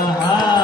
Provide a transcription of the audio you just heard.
Ah.